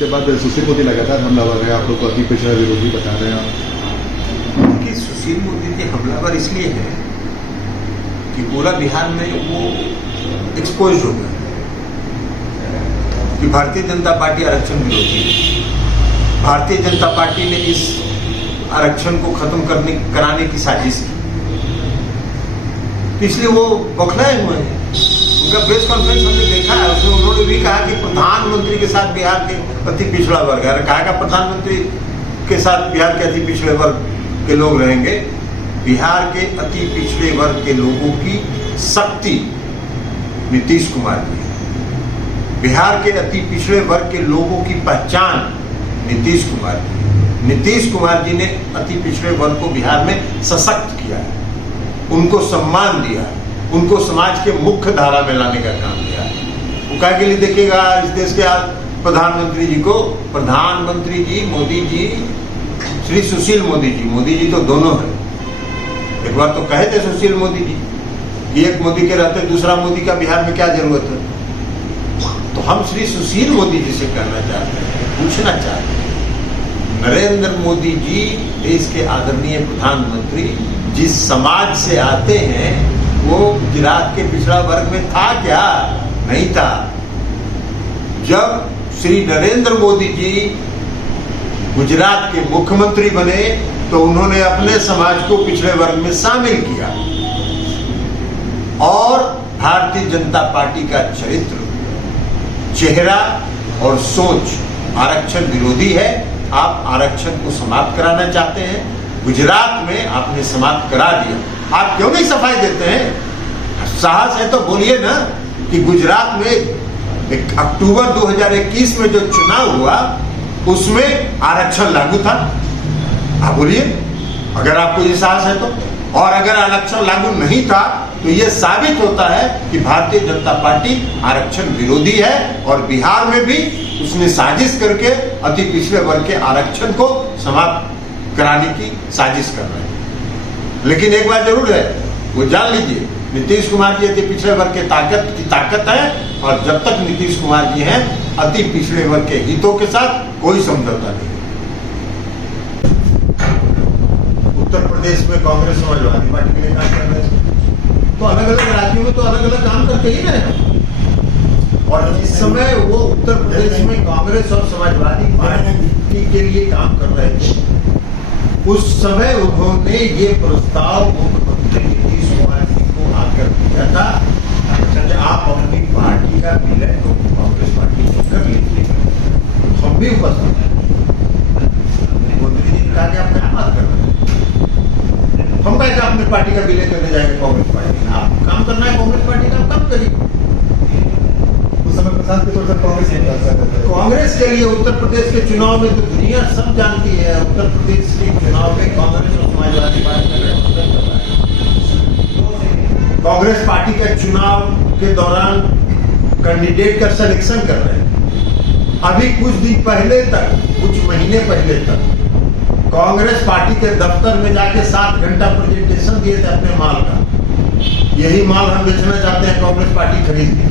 उसके बाद सुशील मोदी लगातार हमलावर है, आप लोग को अति पिछड़ा विरोधी बता रहे हैं आप। कि सुशील मोदी के हमलावर इसलिए है कि पूरा बिहार में वो एक्सपोज हो गया कि भारतीय जनता पार्टी आरक्षण विरोधी है। भारतीय जनता पार्टी ने इस आरक्षण को खत्म कराने की साजिश की, तो इसलिए वो बौखलाए हुए हैं। उनका प्रेस कॉन्फ्रेंस हमने देखा है, उसमें उन्होंने भी कहा कि प्रधानमंत्री के साथ बिहार के अति पिछड़ा वर्ग है। कहा कि प्रधानमंत्री के साथ बिहार के अति पिछड़े वर्ग के लोग रहेंगे। बिहार के अति पिछड़े वर्ग के लोगों की शक्ति नीतीश कुमार जी है। बिहार के अति पिछड़े वर्ग के लोगों की पहचान नीतीश कुमार जी। नीतीश कुमार जी ने अति पिछड़े वर्ग को बिहार में सशक्त किया है, उनको सम्मान दिया है, उनको समाज के मुख्य धारा में लाने का काम किया है। वो क्या के लिए देखिएगा इस देश के प्रधानमंत्री जी को, प्रधानमंत्री जी मोदी जी, श्री सुशील मोदी जी तो दोनों हैं। एक बार तो कहे थे सुशील मोदी जी कि एक मोदी के रहते दूसरा मोदी का बिहार में क्या जरूरत है। तो हम श्री सुशील मोदी जी से कहना चाहते हैं, पूछना चाहते हैं, नरेंद्र मोदी जी देश के आदरणीय प्रधानमंत्री जिस समाज से आते हैं वो गुजरात के पिछड़ा वर्ग में था क्या? नहीं था। जब श्री नरेंद्र मोदी जी गुजरात के मुख्यमंत्री बने तो उन्होंने अपने समाज को पिछड़े वर्ग में शामिल किया और भारतीय जनता पार्टी का चरित्र, चेहरा और सोच आरक्षण विरोधी है। आप आरक्षण को समाप्त कराना चाहते हैं, गुजरात में आपने समाप्त करा दिया, आप क्यों नहीं सफाई देते हैं? साहस है तो बोलिए ना कि गुजरात में अक्टूबर 2021 में जो चुनाव हुआ उसमें आरक्षण लागू था। आप बोलिए अगर आपको ये साहस है तो। और अगर आरक्षण लागू नहीं था तो ये साबित होता है कि भारतीय जनता पार्टी आरक्षण विरोधी है और बिहार में भी उसने साजिश करके अति पिछड़े वर्ग के आरक्षण को समाप्त कराने की साजिश कर रहे हैं। लेकिन एक बात जरूर है, वो जान लीजिए नीतीश कुमार जी अति पिछड़े वर्ग के ताकत है और जब तक नीतीश कुमार जी हैं अति पिछड़े वर्ग के हितों के साथ कोई समझौता नहीं। उत्तर प्रदेश में कांग्रेस समाजवादी पार्टी के लिए काम कर रहे हैं, तो अलग अलग राज्यों में तो अलग अलग काम करते ही रहे। और इस समय वो उत्तर प्रदेश में कांग्रेस और समाजवादी पार्टी के लिए काम कर रहे थे। उस समय उन्होंने ये प्रस्ताव मुख्यमंत्री नीतीश कुमार जी को आकर दिया था कि आप अपनी पार्टी का विलय तो कांग्रेस पार्टी को कर लीजिए। हम भी उपस्थित हैं। मुख्यमंत्री जी ने कहा कि आप क्या बात कर रहे हैं? हम कहें अपनी पार्टी का विलय करने जाएंगे कांग्रेस पार्टी। आप काम करना है कांग्रेस पार्टी का, आप काम करिए। कांग्रेस के लिए उत्तर प्रदेश के चुनाव में तो दुनिया सब जानती है, उत्तर प्रदेश के चुनाव में कांग्रेस और समाजवादी पार्टी का कांग्रेस पार्टी के चुनाव के दौरान कैंडिडेट का सिलेक्शन कर रहे हैं। अभी कुछ दिन पहले तक, कुछ महीने पहले तक कांग्रेस पार्टी के दफ्तर में जाके 7 घंटा प्रेजेंटेशन दिए थे अपने माल का। यही माल हम बेचना चाहते हैं, कांग्रेस पार्टी खरीद ली।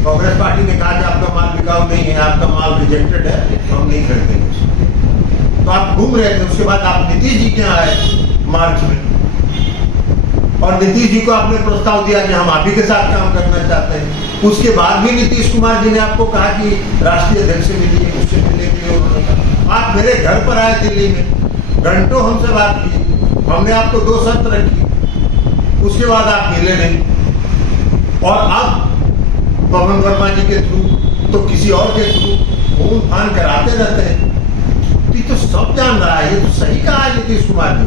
कांग्रेस पार्टी ने कहा कि आपका माल बिकाऊ नहीं है, आपका माल रिजेक्टेड है, हम नहीं खरीदेंगे। तो आप घूम रहे थे। उसके बाद आप नीतीश जी के यहाँ आए मार्च में और नीतीश जी को आपने प्रस्ताव दिया कि हम आप ही के साथ काम करना चाहते हैं। उसके बाद भी नीतीश कुमार जी ने आपको कहा कि राष्ट्रीय अध्यक्ष से मिलिए, उससे मिलने के लिए उन्होंने कहा। आप मेरे घर पर आए दिल्ली में, घंटों हमसे बात की, हमने आपको 2 शर्त रखी, उसके बाद आप मिले नहीं। और अब पवन वर्मा जी के थ्रू तो किसी और के थ्रू फोन फान कराते रहते हैं। तो सब जान रहा है, ये तो सही कहा है नीतीश कुमार जी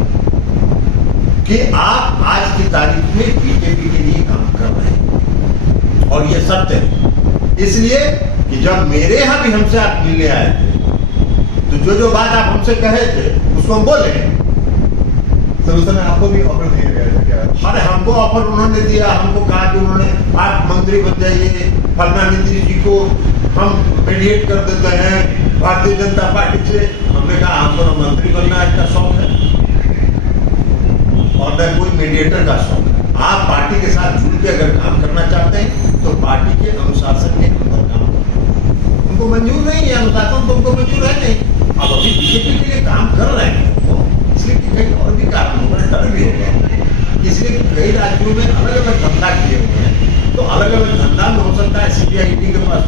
कि आप आज की तारीख में बीजेपी के लिए काम कर रहे हैं और ये सत्य है। इसलिए कि जब मेरे यहाँ भी हमसे आप मिलने आए थे तो जो बात आप हमसे कहे थे उसको हम बोले। सर उस समय आपको भी ऑफर दिया गया था क्या? अरे हमको ऑफर उन्होंने दिया, हमको कहा कि उन्होंने आप मंत्री बन जाइए, फलना मंत्री जी को हम मीडिएट कर देते हैं भारतीय जनता पार्टी से। हमने कहा हमको ना मंत्री बनना का शौक है और न कोई मीडिएटर का शौक है। आप पार्टी के साथ जुड़ के अगर काम करना चाहते हैं तो पार्टी के अनुशासन के अंदर काम करें। उनको मंजूर नहीं है अनुशासन तो उनको मंजूर है नहीं। अब अभी बीजेपी के लिए काम कर रहे हैं वो, इसलिए कि कई और भी कारण होगा, डर भी होगा, इसलिए कि कई राज्यों में अलग अलग धंधा किए हुए हैं, तो अलग अलग धंधा में हो सकता है CBI ईडी के पास